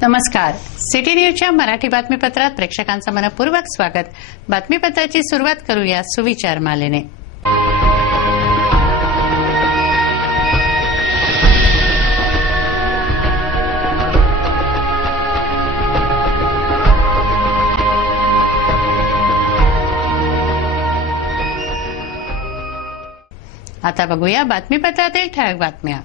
नमस्कार. सिटी न्यूजच्या मराठी बातमीपत्रात प्रेक्षकांचं मनपूर्वक स्वागत. बातमीपत्राची सुरुवात करूया सुविचार मालेने. आता बघूया बातमीपत्रातील ठळक बातम्या.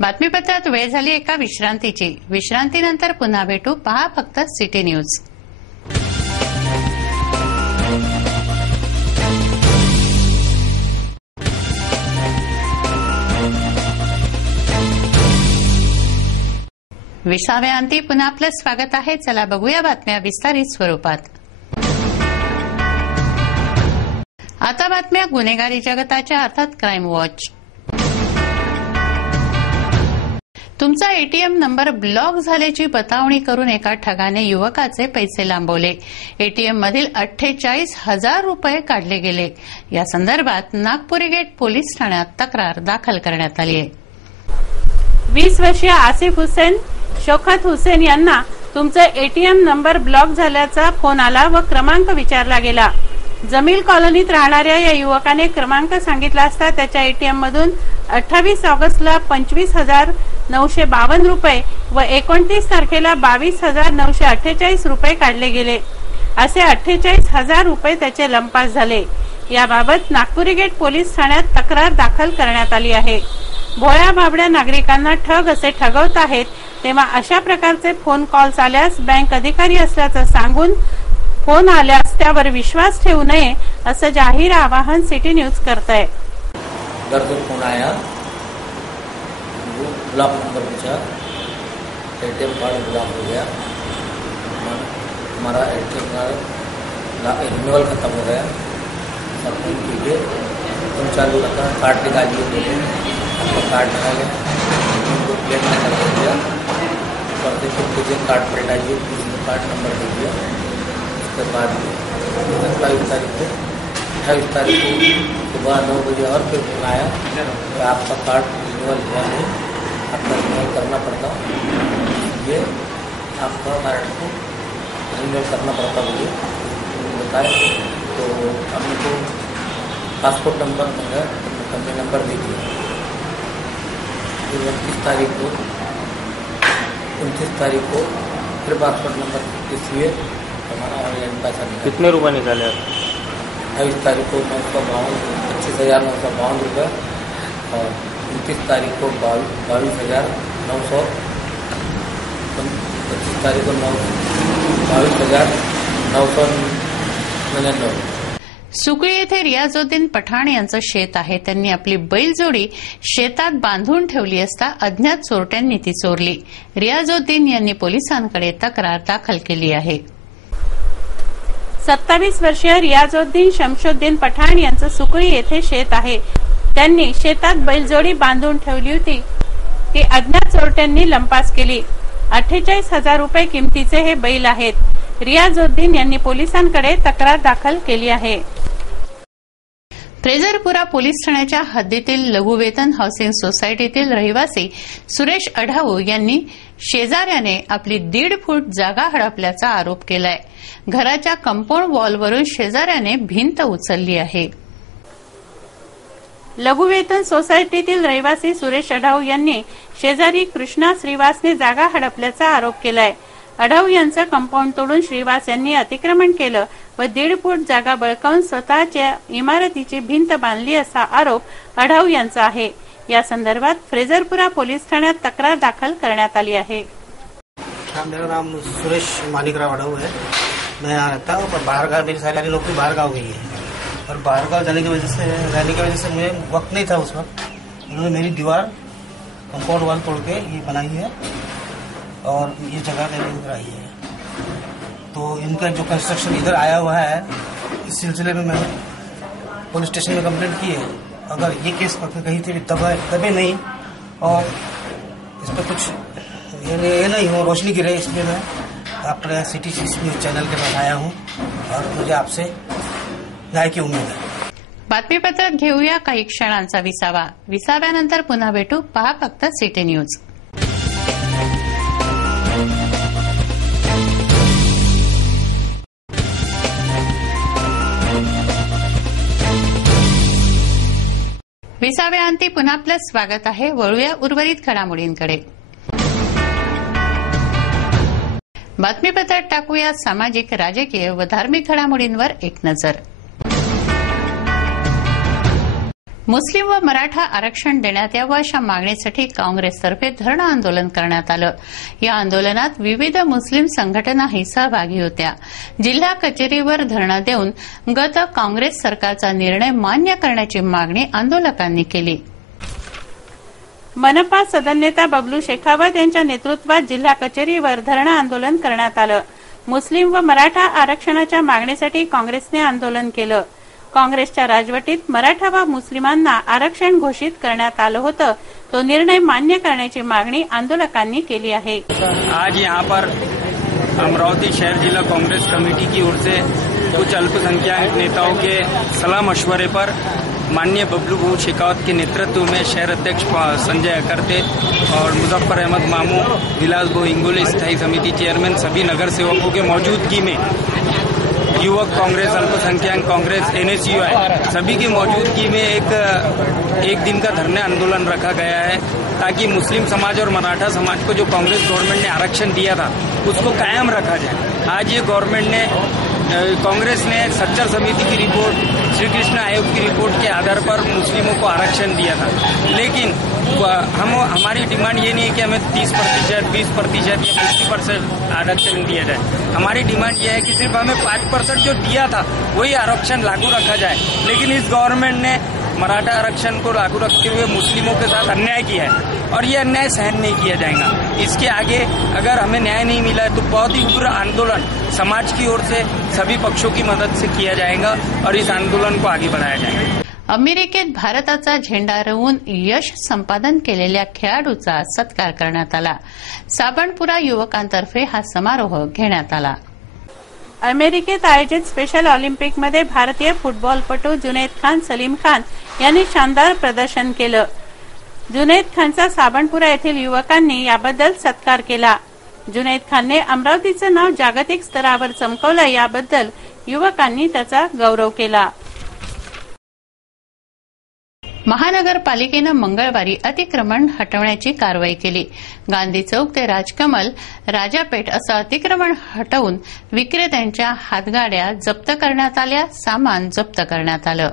बातमीपत्रात वेळ झाली एका विश्रांतीची. विश्रांतीनंतर पुन्हा भेटू. पहा फक्त सिटी न्यूज. विसाव्या अंती पुन्हा आपलं स्वागत आहे. चला बघूया बातम्या विस्तारित स्वरूपात. आता बातम्या गुन्हेगारी जगताच्या अर्थात क्राईम वॉच. तुमचा एटीएम नंबर ब्लॉक झाल्याची बतावणी करून एका ठगाने युवकाचे पैसे लांबवले. एटीएम मधील 48,000 रुपये काढले गेले. या संदर्भात नागपुरी गेट पोलीस ठाण्यात तक्रार दाखल करण्यात आली आहे. 20 वर्षीय आसिफ हुसेन शौकत हुसेन यांना तुमचा एटीएम नंबर ब्लॉक झाल्याचा फोन आला व क्रमांक विचारला गेला. जमील कॉलनीत राहणाऱ्या या युवकाने क्रमांक सांगितला असता त्याच्या एटीएम मधून 28 ऑगस्टला 25,952 रुपये व 29 तारखेला 22,948 रुपये काढले गेले. असे 48,000 रुपये त्याचे लंपास झाले. याबाबत नागपुरी गेट पोलीस ठाण्यात तक्रार दाखल करण्यात आली आहे. भोळ्या भाबड्या नागरिकांना ठग असे ठगवत आहेत, तेव्हा अशा प्रकारचे फोन कॉल्स आल्यास बँक अधिकारी असल्याचं सांगून फोन आल्यास त्यावर विश्वास ठेवू नये असं जाहीर आवाहन सिटी न्यूज करत आहे. घर से फोन आया, ब्लॉक नंबर पूछा, एटीएम कार्ड ब्लॉक हो गया, हमारा एटीएम कार्ड रिन्यूअल खत्म हो गया, सब फोन कीजिए, तुम चालू रखा, कार्ड निकालिए, बोले आपका कार्ड निकाले, उनको प्लेट निकाल दीजिए, और फिर कीजिए कार्ड पलटाइए, कार्ड नंबर दीजिए. उसके बाद 28 तारीख को सुबह 9 बजे और फिर फोन आया कि आपका कार्ड रिन्यूअल हुआ नहीं, आपका रिन्यूअल करना पड़ता, ये आपका कार्ड को रिन्यूअल करना पड़ता मुझे बताए. तो हमने को पासपोर्ट नंबर मंगा, कंपनी नंबर दे दिया. 29 तारीख को फिर पासपोर्ट नंबर इसलिए हमारा ऑनलाइन पैसा निकाला. कितने रुपये निकाले आप? 28 तारीख को 25,952 रुपये और 29 तारीख को 22,900, 25 तारीख को 22,999. सुकळी येथे रियाजुद्दीन पठाण यांचं शेत आहे. त्यांनी आपली बैलजोडी शेतात बांधून ठेवली असता अज्ञात चोरट्यांनी ती चोरली. रियाजुद्दीन यांनी पोलिसांकडे तक्रार दाखल केली आहे. 27 वर्षीय रियाजुद्दीन शमशुद्दीन पठाण यांचं सुकळी येथे शेत आहे. त्यांनी शेतात बैलजोडी बांधून ठेवली होती. ती अज्ञात चोरट्यांनी लंपास केली. 48,000 रुपये किमतीचे हे बैल आहेत. रियाजुद्दीन यांनी पोलिसांकडे तक्रार दाखल केली आहे. फ्रेझरपुरा पोलीस ठाण्याच्या हद्दीतील लघुवेतन हाऊसिंग सोसायटीतील रहिवासी सुरेश अढाऊ यांनी शेजाऱ्याने आपली 1.5 फूट जागा हडपल्याचा आरोप केलाय. घराच्या कंपाऊंड वॉलवरून शेजाऱ्याने भिंत उचलली आहे. लघुवेतन सोसायटीतील रहिवासी सुरेश अढाव यांनी शेजारी कृष्णा श्रीवासने जागा हडपल्याचा आरोप केलाय. अढाव यांचं कंपाऊंड तोडून श्रीवास यांनी अतिक्रमण केलं व 1.5 फूट जागा बळकावून स्वतःच्या इमारतीची भिंत बांधली असा आरोप अढाव यांचा आहे. या संदर्भात फ्रेजरपुरा पोलीस ठाण्यात तक्रार दाखल करण्यात आली आहे. मेरा नाम सुरेश मानिकराव अढाव है. मैं यहाँ रहता हूँ, पर बाहर गाँव मेरी सारी नौकरी बाहर गाँव गई है और बाहर गाँव रहने की वजह से मुझे वक्त नहीं था उस वक्त. उन्होंने मेरी दीवार कंपाउंड वाल तोड़ के ये बनाई है और ये जगह मेरी इधर आई है. तो इनका जो कंस्ट्रक्शन इधर आया हुआ है, इस सिलसिले में मैंने पुलिस स्टेशन में कंप्लेंट की है. अगर ये केस कहीं से भी दबे नहीं और इस पर कुछ ये नहीं हो, रोशनी गिरे, इसलिए मैं आपल्या सिटी न्यूज चॅनल के पास आया हूँ और मुझे आपसे न्याय की उम्मीद है. बातमीपत्रात घेऊया काही क्षणांचा विसावा. विसाव्यानंतर पुन्हा भेटू. पहा फक्त सिटी न्यूज. विसाव्याअंती पुन्हा आपलं स्वागत आहे. वळूया उर्वरित घडामोडींकडे. बातमीपत्रात टाकूया सामाजिक, राजकीय व धार्मिक घडामोडींवर एक नजर. मुस्लिम व मराठा आरक्षण देण्यात यावं अशा मागणीसाठी काँग्रेसतर्फे धरणं आंदोलन करण्यात आलं. या आंदोलनात विविध मुस्लिम संघटनाही सहभागी होत्या. जिल्हा कचेरीवर धरणं देऊन गत काँग्रेस सरकारचा निर्णय मान्य करण्याची मागणी आंदोलकांनी केली. मनपा सदननेता बबलू शेखावत यांच्या नेतृत्वात जिल्हा कचेरीवर धरणं आंदोलन करण्यात आलं. मुस्लिम व मराठा आरक्षणाच्या मागणीसाठी काँग्रेसने आंदोलन केलं. काँग्रेसच्या राजवटीत मराठा व मुस्लिमांना आरक्षण घोषित करण्यात आलं होतं. तो निर्णय मान्य करण्याची मागणी आंदोलकांनी केली आहे. आज यहाँ पर अमरावती शहर जिला कांग्रेस कमेटी की ओर से कुछ अल्पसंख्यक नेताओं के सलाह मशवरे पर माननीय बबलू शेखावत के नेतृत्व में शहर अध्यक्ष संजय अकरते और मुजफ्फर अहमद मामू, विलास भाऊ इंगोले, स्थायी समिति चेयरमैन, सभी नगर सेवकों के मौजूदगी में युवक कांग्रेस, अल्पसंख्यक कांग्रेस, एनएसयूआई सभी की मौजूदगी में एक दिन का धरना आंदोलन रखा गया है ताकि मुस्लिम समाज और मराठा समाज को जो कांग्रेस गवर्नमेंट ने आरक्षण दिया था उसको कायम रखा जाए. आज ये गवर्नमेंट ने कांग्रेस ने सच्चर समिति की रिपोर्ट, श्री कृष्ण आयोग की रिपोर्ट के आधार पर मुस्लिमों को आरक्षण दिया था. लेकिन हमारी डिमांड ये नहीं है कि हमें 30%, 20% या 50% आरक्षण दिया जाए. हमारी डिमांड ये है कि सिर्फ हमें 5% जो दिया था वही आरक्षण लागू रखा जाए. लेकिन इस गवर्नमेंट ने मराठा आरक्षण को लागू रखते हुए मुस्लिमों के साथ अन्याय किया है और ये अन्याय सहन नहीं किया जाएगा. इसके आगे अगर हमें न्याय नहीं मिला है तो बहुत ही उग्र आंदोलन समाज की ओर से सभी पक्षों की मदद से किया जाएगा और इस आंदोलन को आगे बढ़ाया जाएगा. अमेरिकेत भारताचा झेंडा रोवून यश संपादन केलेल्या खेळाडूचा सत्कार करण्यात आला. साबणपुरा युवकांतर्फे हा समारोह घेण्यात आला. अमेरिकेत आयोजित स्पेशल ऑलिम्पिकमध्ये भारतीय फुटबॉलपटू जुनैद खान, सलीम खान यांनी शानदार प्रदर्शन केलं. जुनैद खानचा साबणपुरा येथील युवकांनी याबद्दल सत्कार केला. जुनैद खानने अमरावतीचं नाव जागतिक स्तरावर चमकवलं, याबद्दल युवकांनी त्याचा गौरव केला. महानगरपालिकेनं मंगळवारी अतिक्रमण हटवण्याची कारवाई केली. गांधी चौक ते राजकमल, राजापेठ असं अतिक्रमण हटवून विक्रेत्यांच्या हातगाड्या जप्त करण्यात आल्या, सामान जप्त करण्यात आलं.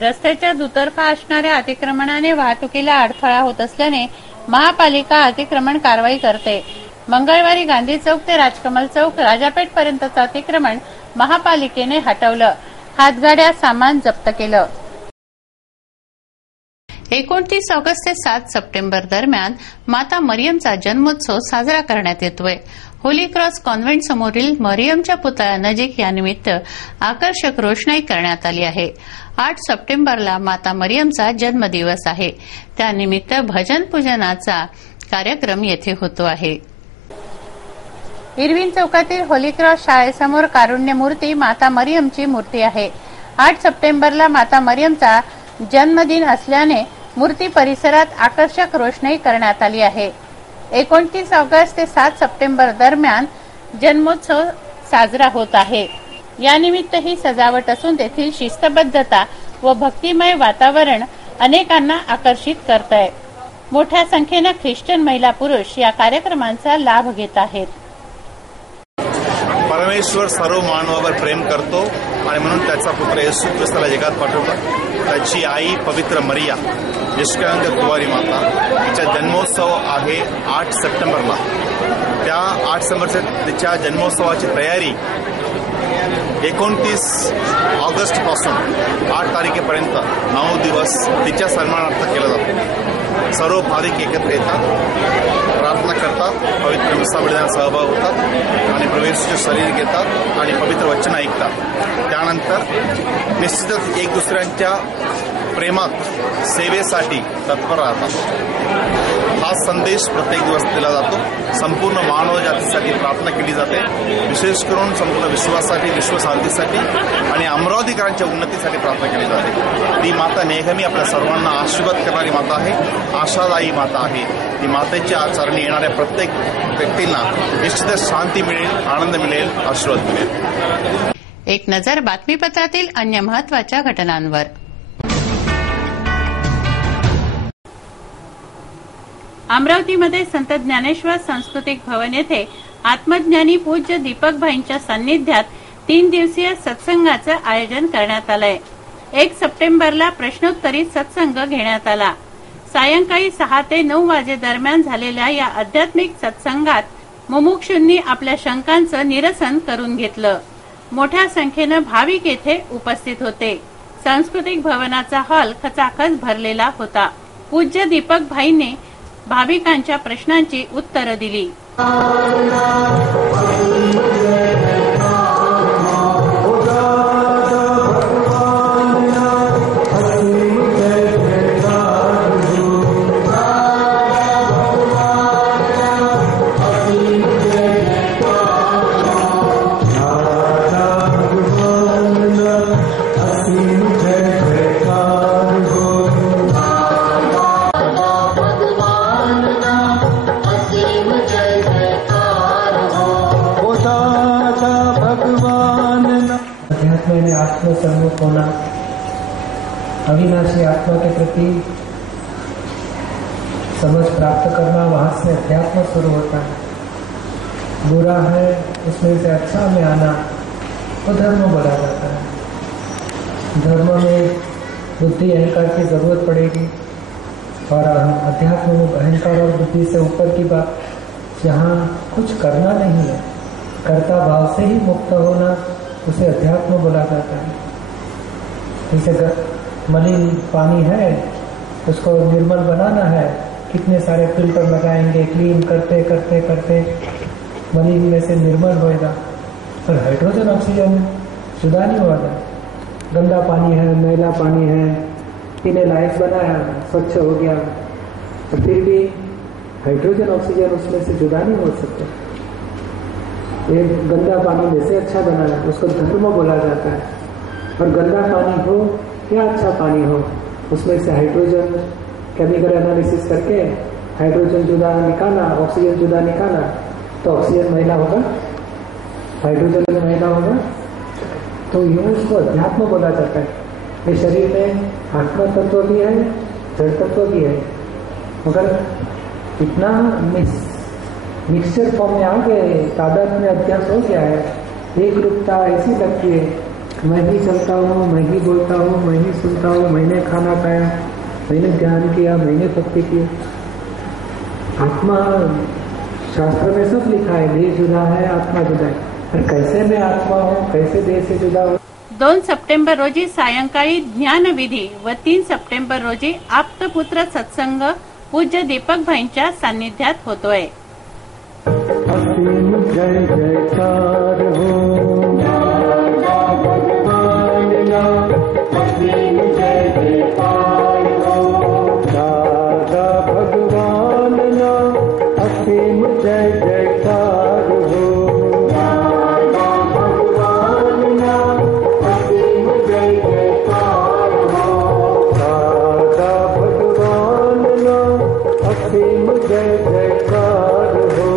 रस्त्याच्या दुतर्फा असणाऱ्या अतिक्रमणाने वाहतुकीला अडथळा होत असल्याने महापालिका अतिक्रमण कारवाई करते. मंगळवारी गांधी चौक ते राजकमल चौक, राजापेठ पर्यंतचं अतिक्रमण महापालिकेने हटवलं. हातगाड्या, सामान जप्त केलं. 29 ऑगस्ट ते 7 सप्टेंबर दरम्यान माता मरियमचा जन्मोत्सव साजरा करण्यात येतोय. होली क्रॉस कॉन्व्हेंट समोरील मरियमच्या पुतळ्यानजीक यानिमित्त आकर्षक रोषणाई करण्यात आली आहे. 8 सप्टेंबरला माता मरियमचा जन्मदिवस आहे. त्यानिमित्त भजन पूजनाचा कार्यक्रम येथे होतो आहे. इरविन चौकातील होली क्रॉस शाळेसमोर कारुण्य मूर्ती माता मरियमची मूर्ती आहे. 8 सप्टेंबरला माता मरियमचा जन्मदिन असल्याने मूर्ती परिसरात आकर्षक रोषणाई करण्यात आली आहे. 29 ऑगस्ट ते 7 सप्टेंबर दरम्यान जन्मोत्सव साजरा होत आहे. यानिमित्त ही सजावट असून तेथील शिस्तबद्धता व भक्तिमय वातावरण अनेकांना आकर्षित करत आहे. मोठ्या संख्येनं ख्रिश्चन महिला पुरुष या कार्यक्रमांचा लाभ घेत आहेत. परमेश्वर सर्व मानवावर प्रेम करतो आणि म्हणून त्याचा पुत्र येशू ख्रिस्ताला जगात पाठवला. त्याची आई पवित्र मरिया निष्कलंक कुवारी माता, तिचा जन्मोत्सव आहे 8 सप्टेंबरला. त्या 8 सप्टेंबर तिच्या जन्मोत्सवाची तयारी 29 ऑगस्ट पासून 8 तारखेपर्यंत 9 दिवस तिच्या सन्मानार्थ केला जातो. सर्व भाविक एकत्र येतात, प्रार्थना करतात, पवित्र मिसाबळीला सहभाग होतात आणि प्रवेशचे शरीर घेतात आणि पवित्र वचन ऐकतात. त्यानंतर निश्चितच एक दुसऱ्यांच्या प्रेमात सेवेसाठी तत्पर राहतात. हा संदेश प्रत्येक दिवस दिला जातो. संपूर्ण मानव जातीसाठी प्रार्थना केली जाते, विशेष करून संपूर्ण विश्वासाठी, विश्वशांतीसाठी आणि अमरावतीकरांच्या उन्नतीसाठी प्रार्थना केली जाते. ती माता नेहमी आपल्या सर्वांना आशीर्वाद करणारी माता आहे, आशादायी माता आहे. ती मातेच्या चरणी येणाऱ्या प्रत्येक व्यक्तींना निश्चितच शांती मिळेल, आनंद मिळेल, आशीर्वाद मिळेल. एक नजर बातमीपत्रातील अन्य महत्वाच्या घटनांवर. अमरावतीमध्ये संत ज्ञानेश्वर सांस्कृतिक भवन येथे आत्मज्ञानी पूज्य दीपकभाईंच्या सान्निध्यात 3 दिवसीय सत्संगाचं आयोजन करण्यात आलंय. 1 सप्टेंबरला प्रश्नोत्तरी सत्संग घेण्यात आला. सायंकाळी 6 ते 9 वाजे दरम्यान झालेल्या या आध्यात्मिक सत्संगात मुमुक्षूंनी आपल्या शंकांचं निरसन करून घेतलं. मोठ्या संख्येनं भाविक येथे उपस्थित होते. सांस्कृतिक भवनाचा हॉल खचाखच भरलेला होता. पूज्य दीपकभाईंनी भाविकांच्या प्रश्नांची उत्तरं दिली. में आत्मसम्मुख होना, अविनाशी आत्मा के प्रति समझ प्राप्त करना, वहां से अध्यात्म शुरू होता है. बुरा है उसमें से अच्छा में आना तो धर्म बोला जाता है. धर्म में बुद्धि अहंकार की जरूरत पड़ेगी और अध्यात्म में अहंकार और बुद्धि से ऊपर की बात, जहाँ कुछ करना नहीं है, कर्ता भाव से ही मुक्त होना, उसे अध्यात्म बोला जाता है. जैसे मलिन पानी है, उसको निर्मल बनाना है, कितने सारे फिल्टर लगाएंगे, क्लीन करते करते करते मलिन में से निर्मल होएगा. पर हाइड्रोजन ऑक्सीजन जुदा नहीं होगा. गंदा पानी है, मैला पानी है, पीने लायक बनाया, स्वच्छ हो गया, तो फिर भी हाइड्रोजन ऑक्सीजन उसमें से जुदा नहीं हो सकते. ये गंदा पानी में से अच्छा बनाना, उसको धर्म बोला जाता है. और गंदा पानी हो या अच्छा पानी हो, उसमें से हाइड्रोजन केमिकल एनालिसिस करके हाइड्रोजन जुदा निकाला, ऑक्सीजन जुदा निकाला, तो ऑक्सीजन महिला होगा, हाइड्रोजन महिला होगा. तो ये उसको अध्यात्म बोला जाता है. ये शरीर में आत्मा तत्व भी है, जड़ तत्व भी है, मगर इतना मिक्सचर फॉर्म में आ गए, तादाद में अभ्यास हो गया है. एक रूपता ऐसी लगती है, मैं ही चलता हूँ, मैं ही बोलता हूँ, मैं ही सुनता हूँ, मैंने खाना खाया, मैंने ध्यान किया, मैंने भक्ति की. आत्मा शास्त्र में सब लिखा है, देह जुदा है, आत्मा जुदा है. पर कैसे मैं आत्मा हूँ, कैसे देह से जुदा हूँ. 2 सप्टेंबर रोजी सायंकाळी ज्ञानविधी व 3 सप्टेंबर रोजी आप्तपुत्र सत्संग पूज्य दीपकभाईंच्या सान्निध्यात होतोय. जय जयकार हो, जय जयकार हो, दादा भगवान ना असीम जय जयकार हो, दादा भगवान ना असीम जय जयकार हो, दादा भगवान ना असीम जय जयकार हो.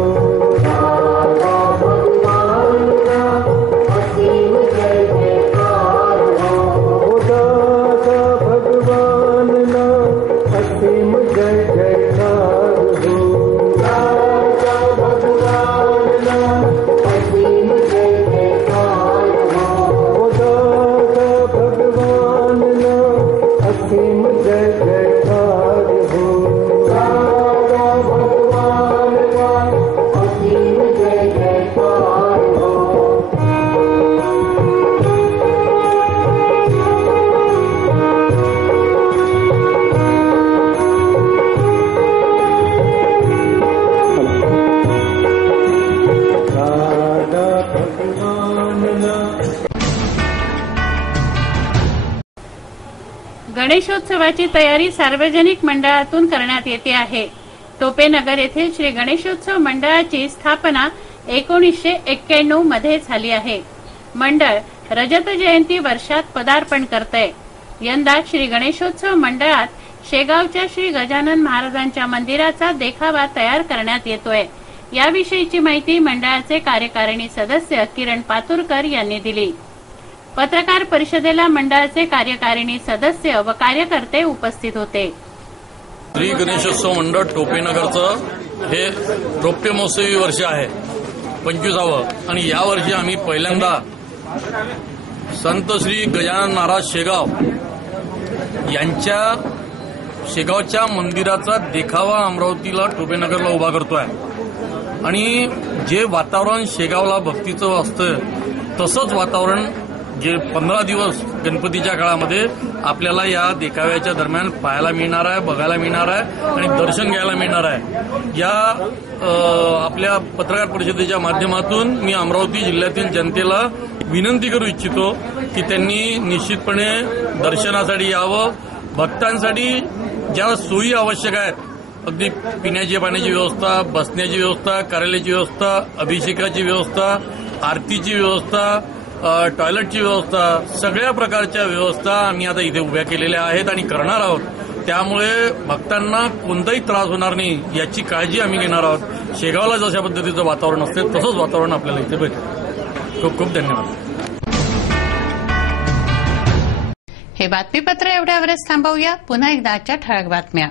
गणेशोत्सवाची तयारी सार्वजनिक मंडळातून करण्यात येते आहे. टोपेनगर येथील श्री गणेशोत्सव मंडळाची स्थापना 1991 मध्ये झाली आहे. मंडळ रजत जयंती वर्षात पदार्पण करतंय. यंदा श्री गणेशोत्सव मंडळात शेगावच्या श्री गजानन महाराजांच्या मंदिराचा देखावा तयार करण्यात येतोय. याविषयीची माहिती मंडळाचे कार्यकारिणी सदस्य किरण पातुरकर यांनी दिली. पत्रकार परिषदेला मंडळाचे कार्यकारिणी सदस्य व कार्यकर्ते उपस्थित होते. श्री गणेशोत्सव मंडळ टोपेनगरचं हे रौप्य महोत्सवी वर्ष आहे 25वे, आणि यावर्षी आम्ही पहिल्यांदा संत श्री गजानन महाराज शेगाव यांच्या शेगावच्या मंदिराचा देखावा अमरावतीला टोपेनगरला उभा करतोय. आणि जे वातावरण शेगावला भक्तीचं असतं तसंच वातावरण जे 15 दिवस गणपतीच्या काळामध्ये आपल्याला या देखाव्याच्या दरम्यान पाहायला मिळणार आहे, बघायला मिळणार आहे आणि दर्शन घ्यायला मिळणार आहे. या आपल्या पत्रकार परिषदेच्या माध्यमातून मी अमरावती जिल्ह्यातील जनतेला विनंती करू इच्छितो की त्यांनी निश्चितपणे दर्शनासाठी यावं. भक्तांसाठी ज्या सोयी आवश्यक आहेत, अगदी पिण्याची पाण्याची व्यवस्था, बसण्याची व्यवस्था, कार्यालयाची व्यवस्था, अभिषेकाची व्यवस्था, आरतीची व्यवस्था, टॉयलेटची व्यवस्था, सगळ्या प्रकारच्या व्यवस्था आम्ही आता इथे उभ्या केलेल्या आहेत आणि करणार आहोत. त्यामुळे भक्तांना कोणताही त्रास होणार नाही याची काळजी आम्ही घेणार आहोत. शेगावला जशा पद्धतीचं वातावरण असते तसंच वातावरण आपल्याला इथे भेटेल. खूप खूप धन्यवाद. हे बातमीपत्र एवढ्यावरच थांबवूया. पुन्हा एकदा आजच्या ठळक बातम्या.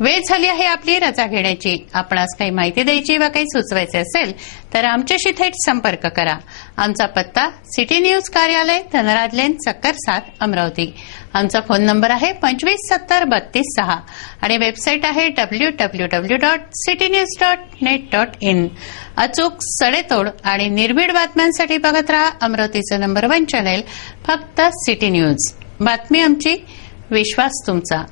वेळ झाली आहे आपली रजा घेण्याची. आपणास काही माहिती द्यायची वा काही सुचवायचे असेल तर आमच्याशी थेट संपर्क करा. आमचा पत्ता सिटी न्यूज कार्यालय धनराज लेन चक्कर 7 अमरावती. आमचा फोन नंबर आहे 25703236 आणि वेबसाईट आहे www.citynews.net.in. अचूक, सडेतोड आणि निर्भीड बातम्यांसाठी बघत रहा अमरावतीचं नंबर 1 चॅनेल फक्त सिटी न्यूज. बातमी आमची, विश्वास तुमचा.